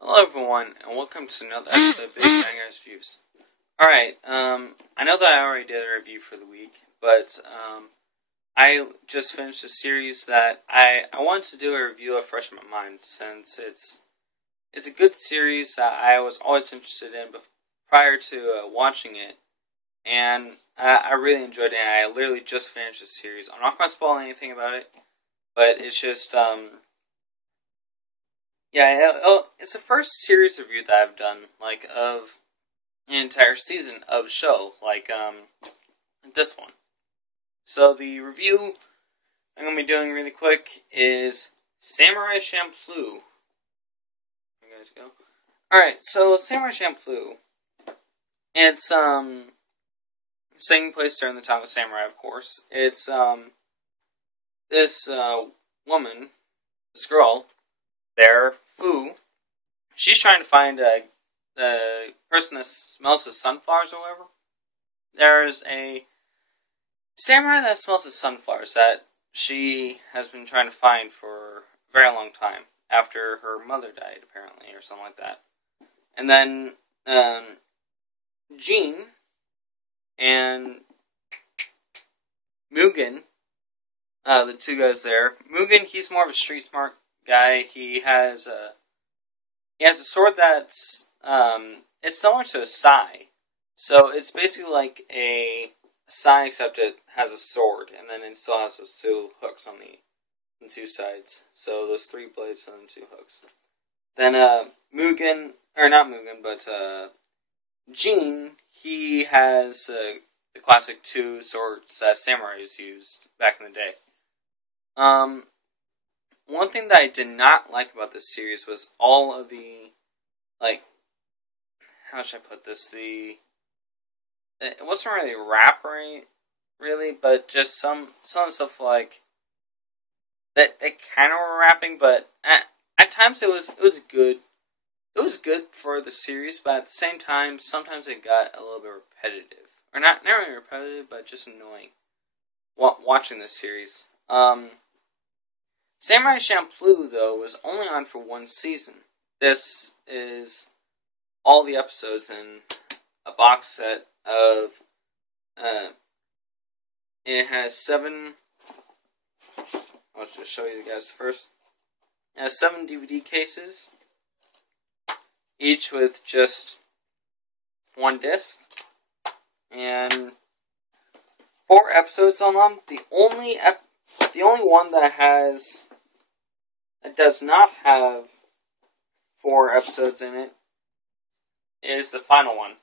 Hello everyone, and welcome to another episode of Big Bang Guys Reviews. Alright, I know that I already did a review for the week, but, I just finished a series that I wanted to do a review of fresh in my mind, since it's a good series that I was always interested in prior to watching it, and I really enjoyed it, and I literally just finished the series. I'm not going to spoil anything about it, but it's just, it's the first series review that I've done, of an entire season of show, this one. So the review I'm going to be doing really quick is Samurai Champloo. There you guys go. Alright, so Samurai Champloo, it's, taking place during the time of samurai, of course. It's, this woman, this girl, Fu, she's trying to find a person that smells the sunflowers or whatever. There's a samurai that smells the sunflowers that she has been trying to find for a very long time, after her mother died, apparently, or something like that. And then, Jean and Mugen, the two guys there. Mugen, he's more of a street smart guy. He has a sword that's it's similar to a sai. So it's basically like a sai, except it has a sword, and then it still has those two hooks on the two sides. So those three blades and two hooks. Then Mugen, or not Mugen, but Jean, he has the classic two swords that samurais used back in the day. One thing that I did not like about this series was all of the, how should I put this? It wasn't really rappery, really, but just some of the stuff that kind of were rapping, but at times it was good. It was good for the series, but at the same time, sometimes it got a little bit repetitive, or not really repetitive, but just annoying. Watching this series, Samurai Champloo, though, was only on for one season. This is all the episodes in a box set of, it has 7, I'll just show you guys first. It has 7 DVD cases, each with just one disc, and 4 episodes on them. The only one that does not have 4 episodes in it is the final one.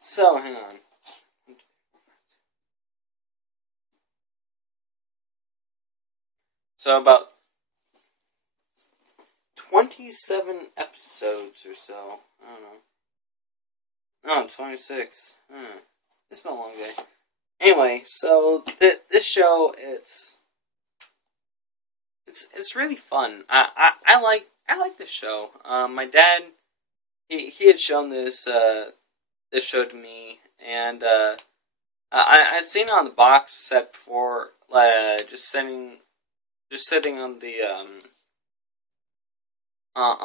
So, hang on. So, about 27 episodes or so. I don't know. No, 26. It's been a long day. Anyway, so this show, it's really fun. I like this show. My dad, he had shown this show to me, and I'd seen it on the box set before, just sitting on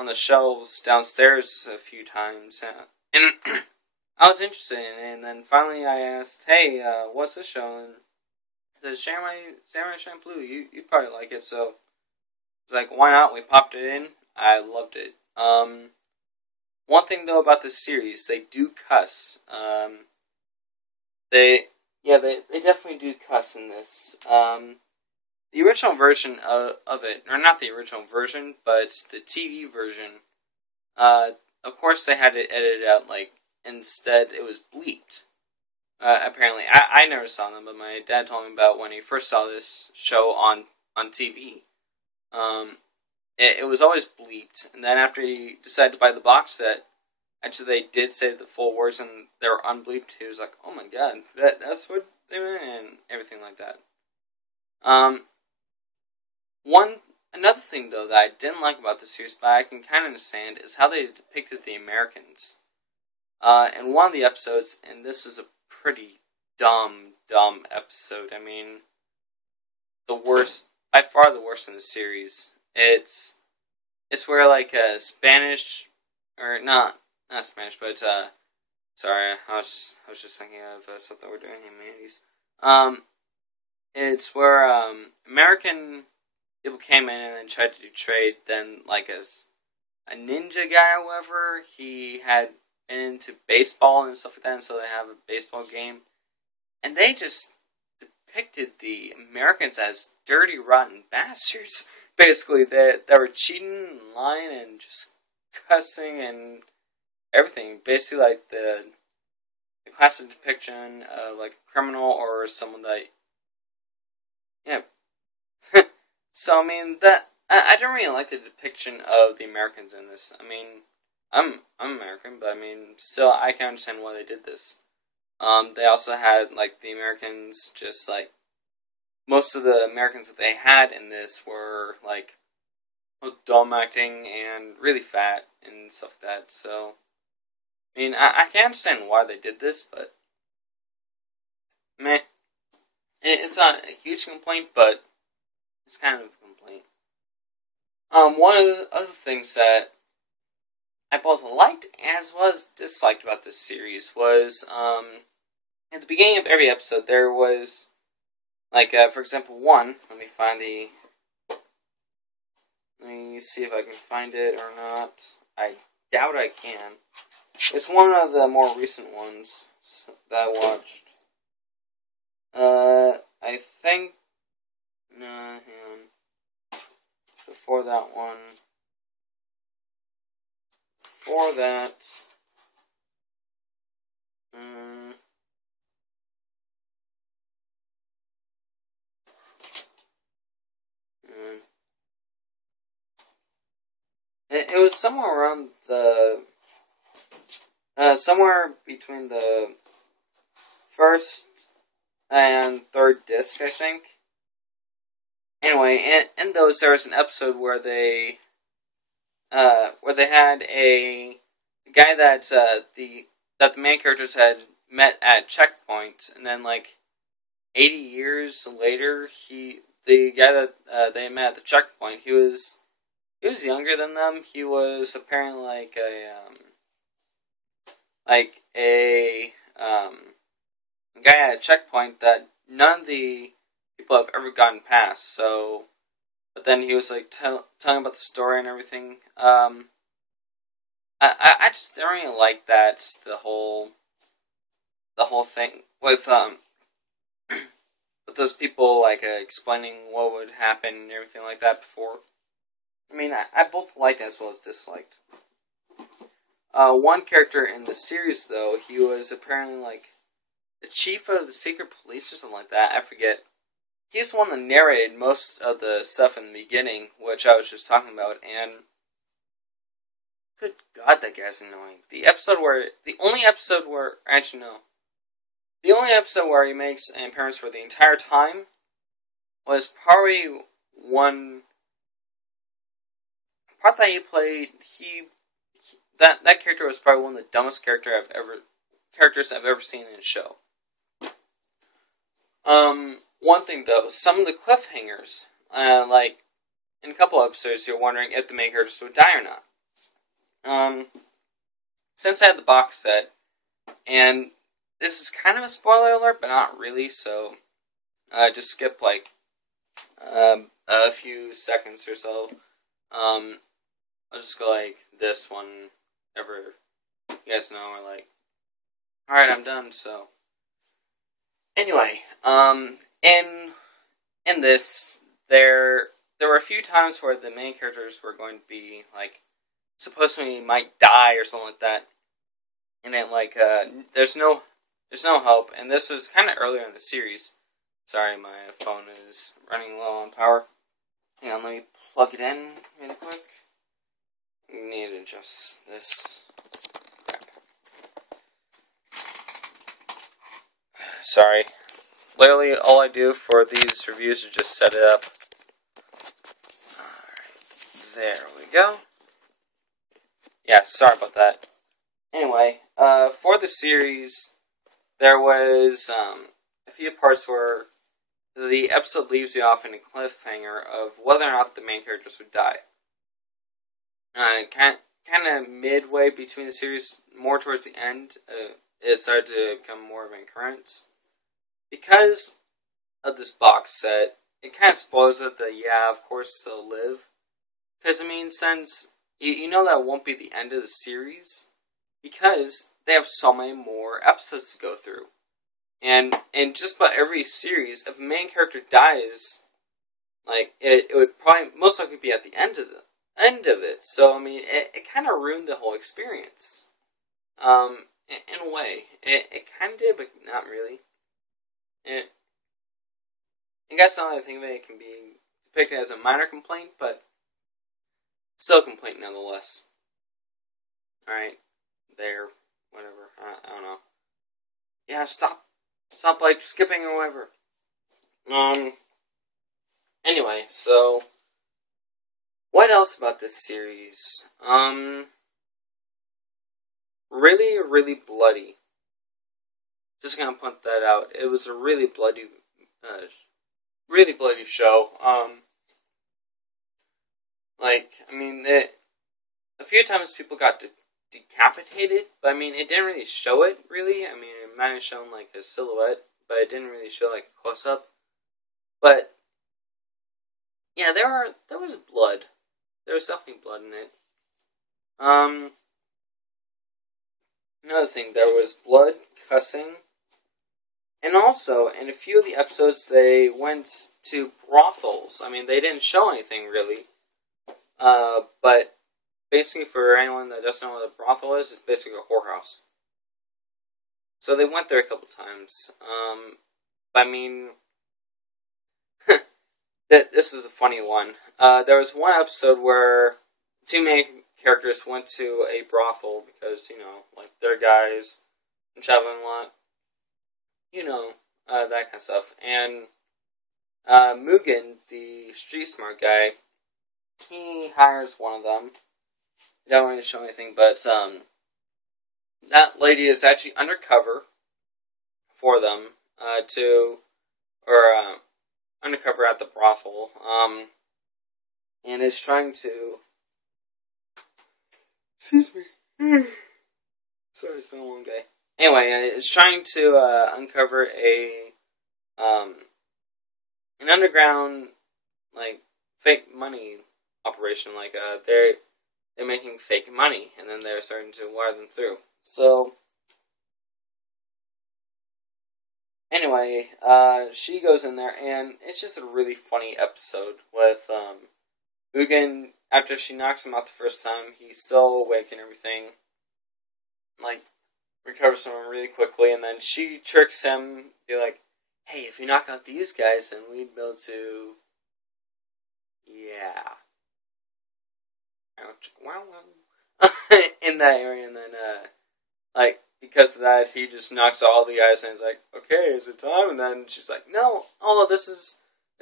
the shelves downstairs a few times, and I was interested in it. And then finally I asked, "Hey, what's this show?" And he said, "Samurai Champloo. You'd probably like it." So it's like, why not? We popped it in. I loved it. One thing though about this series, they do cuss. They definitely do cuss in this. The original version of it, or not the original version, but the TV version, of course they had it edited out, instead it was bleeped. Apparently. I never saw them, but my dad told me about when he first saw this show on TV. It was always bleeped, and then after he decided to buy the box set, actually they did say the full words and they were unbleeped. He was like, "Oh my god, that's what they meant," and everything like that. Another thing though that I didn't like about the series, but I can kind of understand, is how they depicted the Americans. In one of the episodes, and this is a pretty dumb episode. I mean, the worst, by far the worst in the series. It's it's where like Spanish or not Spanish, but sorry, I was just thinking of something we're doing in humanities. It's where American people came in and then tried to do trade. Then like a ninja guy, however, he had been into baseball and stuff like that, and so they have a baseball game, and they just depicted the Americans as dirty, rotten bastards. Basically, they were cheating and lying and just cussing and everything. Basically, like the classic depiction of like a criminal or someone that, yeah. So I mean that I don't really like the depiction of the Americans in this. I mean, I'm American, but I mean, still I can understand why they did this. They also had like the Americans just like most of the Americans that they had in this were like dumb acting and really fat and stuff like that. So I mean, I can understand why they did this, but meh. It's not a huge complaint, but it's kind of a complaint. One of the other things that I both liked as well as disliked about this series was, at the beginning of every episode, there was, like, for example, one, let me see if I can find it or not. I doubt I can. It's one of the more recent ones that I watched. I think, no, hang on. Before that one. Before that. It was somewhere around somewhere between the first and third disc, I think. Anyway, in those, there was an episode where they had a guy that the main characters had met at checkpoint, and then like 80 years later, the guy that they met at the checkpoint, he was younger than them. He was apparently like a guy at a checkpoint that none of the people have ever gotten past. So, but then he was like telling about the story and everything. I just don't really like that the whole thing with with those people like explaining what would happen and everything like that before. I mean, I both liked as well as disliked. One character in the series, though, he was apparently like the chief of the secret police or something like that. I forget. He's the one that narrated most of the stuff in the beginning, which I was just talking about, and good God, that guy's annoying. The only episode where he makes an appearance for the entire time was probably one part that he played. That character was probably one of the dumbest characters I've ever seen in a show. One thing though, some of the cliffhangers, like in a couple episodes, you're wondering if the main characters would die or not. Since I had the box set, and this is kind of a spoiler alert, but not really, so just skip like a few seconds or so. I'll just go like this one. Ever you guys know, we're like, alright, I'm done. So anyway, in this, there were a few times where the main characters were going to be like supposedly might die or something like that, and then like there's no hope. And this was kind of earlier in the series. Sorry, my phone is running low on power. Hang on, let me plug it in really quick. Need to adjust this. Crap. Sorry. Literally, all I do for these reviews is just set it up. Alright, there we go. Yeah, sorry about that. Anyway, for the series, there was a few parts where the episode leaves you off in a cliffhanger of whether or not the main characters would die. kind of midway between the series, more towards the end, it started to become more of an occurrence. Because of this box set, it kind of spoils it that, yeah, of course they'll live. Because, I mean, since you know that won't be the end of the series, because they have so many more episodes to go through. And in just about every series, if the main character dies, like, it would probably most likely be at the end of it. So, I mean, it kind of ruined the whole experience. In a way. It kind of did, but not really. I guess now that I think of it, it can be depicted as a minor complaint, but still a complaint nonetheless. Alright, there, whatever, I don't know. Yeah, stop, like, skipping or whatever. Anyway, so, what else about this series? Really, really bloody. Just gonna point that out. It was a really bloody show. A few times people got decapitated, but I mean, it didn't really show it, really. I mean, it might have shown, like, a silhouette, but it didn't really show, like, a close-up. But, yeah, there was blood. There was definitely blood in it. Another thing, there was blood, cussing, and also, in a few of the episodes, they went to brothels. I mean, they didn't show anything, really. But basically, for anyone that doesn't know what a brothel is, it's basically a whorehouse. So they went there a couple times. I mean, this is a funny one. There was one episode where two main characters went to a brothel because, you know, like, they're guys and traveling a lot. You know, that kind of stuff. And Mugen, the street smart guy, he hires one of them. He don't really show anything, but that lady is actually undercover for them undercover at the brothel, and is trying to. Excuse me. Sorry, it's been a long day. Anyway, is trying to uncover an underground, like, fake money operation. Like, they're making fake money, and then they're starting to wire them through. So, anyway, she goes in there, and it's just a really funny episode with Mugen. After she knocks him out the first time, he's still awake and everything. Like, recovers from him really quickly, and then she tricks him, be like, hey, if you knock out these guys, then we'd be able to... Yeah. In that area, and then, because of that, he just knocks out all the guys, and he's like, okay, is it time? And then she's like, no, there's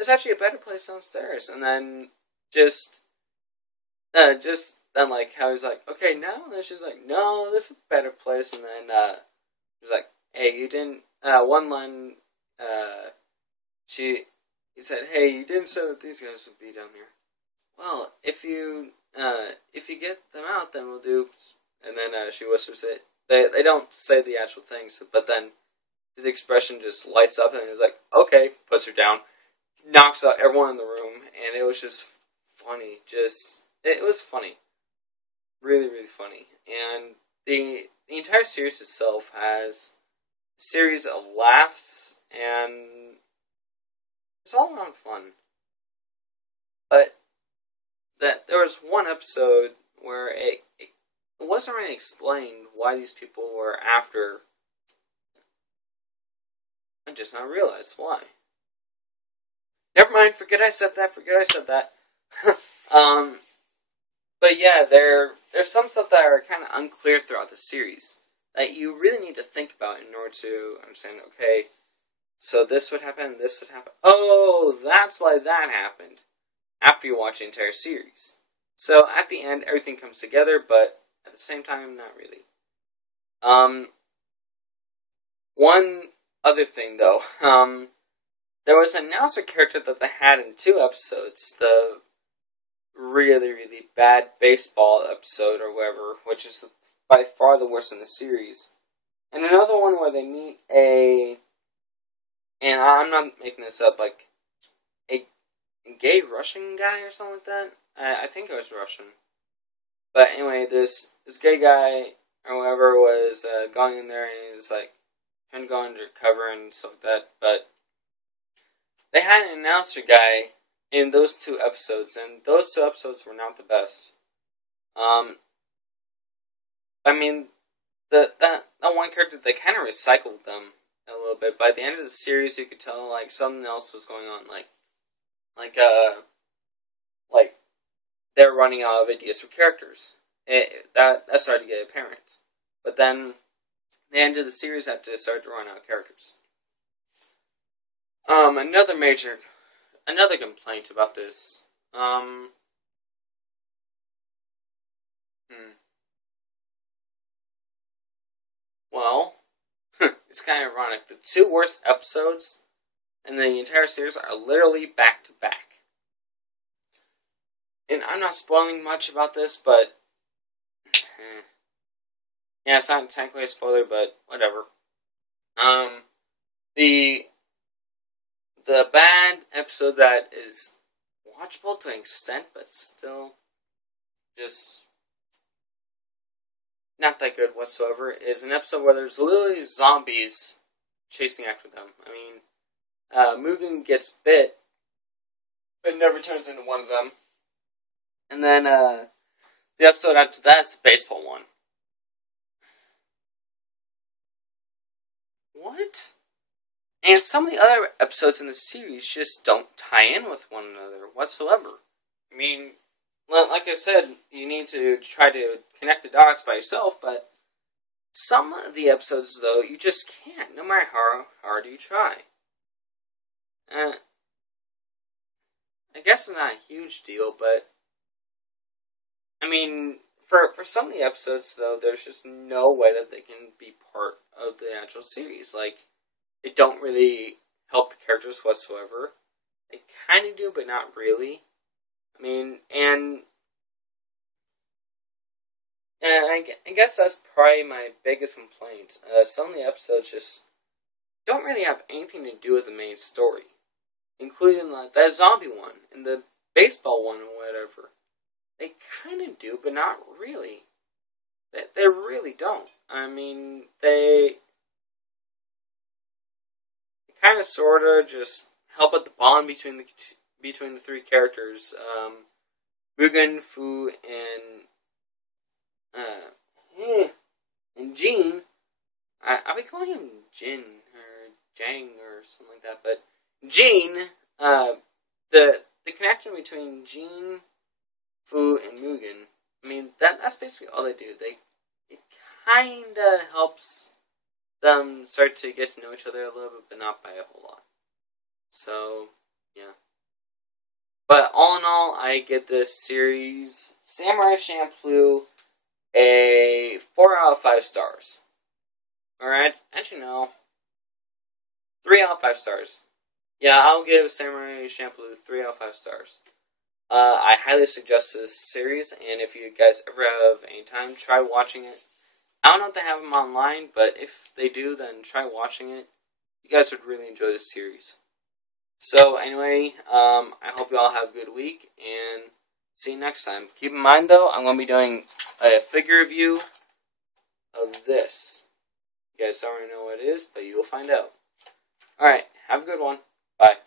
actually a better place downstairs. And then, then, like, how he's like, okay, now? And then she's like, no, this is a better place. And then, he's like, hey, you didn't, one line, he said, hey, you didn't say that these guys would be down here. Well, if you get them out, then we'll do, and then, she whispers it. They don't say the actual things, but then his expression just lights up, and he's like, okay, puts her down, knocks out everyone in the room, and it was just funny. It was funny. Really, really funny. And the entire series itself has a series of laughs, and it's all around fun. But there was one episode where it wasn't really explained why these people were after. I just now realized why. Never mind, forget I said that. But yeah, there's some stuff that are kind of unclear throughout the series that you really need to think about in order to understand, okay, so this would happen, this would happen. Oh, that's why that happened. After you watch the entire series. So at the end, everything comes together, but at the same time, not really. One other thing, though. There was an announcer character that they had in 2 episodes. really, really bad baseball episode or whatever, which is by far the worst in the series. And another one where they meet and I'm not making this up, like a gay Russian guy or something like that. I think it was Russian. But anyway, this gay guy or whatever was going in there and he was like trying to go undercover and stuff like that. But they had an announcer guy in those 2 episodes, and those 2 episodes were not the best. I mean, that one character, they kind of recycled them a little bit. By the end of the series, you could tell like something else was going on, like they're running out of ideas for characters. That started to get apparent. But then, the end of the series after they started to run out of characters. Another complaint about this. Well, it's kind of ironic. The 2 worst episodes in the entire series are literally back to back. And I'm not spoiling much about this, but yeah, it's not technically a spoiler, but whatever. The bad episode that is watchable to an extent, but still just not that good whatsoever, is an episode where there's literally zombies chasing after them. I mean, Mugen gets bit, but never turns into one of them. And then, the episode after that is the baseball one. What? And some of the other episodes in the series just don't tie in with one another whatsoever. I mean, like I said, you need to try to connect the dots by yourself, but some of the episodes, though, you just can't, no matter how hard you try. I guess it's not a huge deal, but I mean, for some of the episodes, though, there's just no way that they can be part of the actual series. Like, they don't really help the characters whatsoever. They kind of do, but not really. I mean, and I guess that's probably my biggest complaint. Some of the episodes just don't really have anything to do with the main story. Including that zombie one, and the baseball one, or whatever. They kind of do, but not really. They really don't. I mean, they kind of, sort of, just help out the bond between the 3 characters. Mugen, Fu, and Jean. I'll be calling him Jin, or Jang, or something like that, but Jean, the connection between Jean, Fu, and Mugen, I mean, that's basically all they do. It kinda helps them start to get to know each other a little bit, but not by a whole lot. So, yeah. But all in all, I give this series, Samurai Champloo, a 4 out of 5 stars. Alright, actually no, 3 out of 5 stars. Yeah, I'll give Samurai Champloo 3 out of 5 stars. I highly suggest this series, and if you guys ever have any time, try watching it. I don't know if they have them online, but if they do, then try watching it. You guys would really enjoy this series. So, anyway, I hope you all have a good week, and see you next time. Keep in mind, though, I'm going to be doing a figure review of this. You guys don't already know what it is, but you will find out. Alright, have a good one. Bye.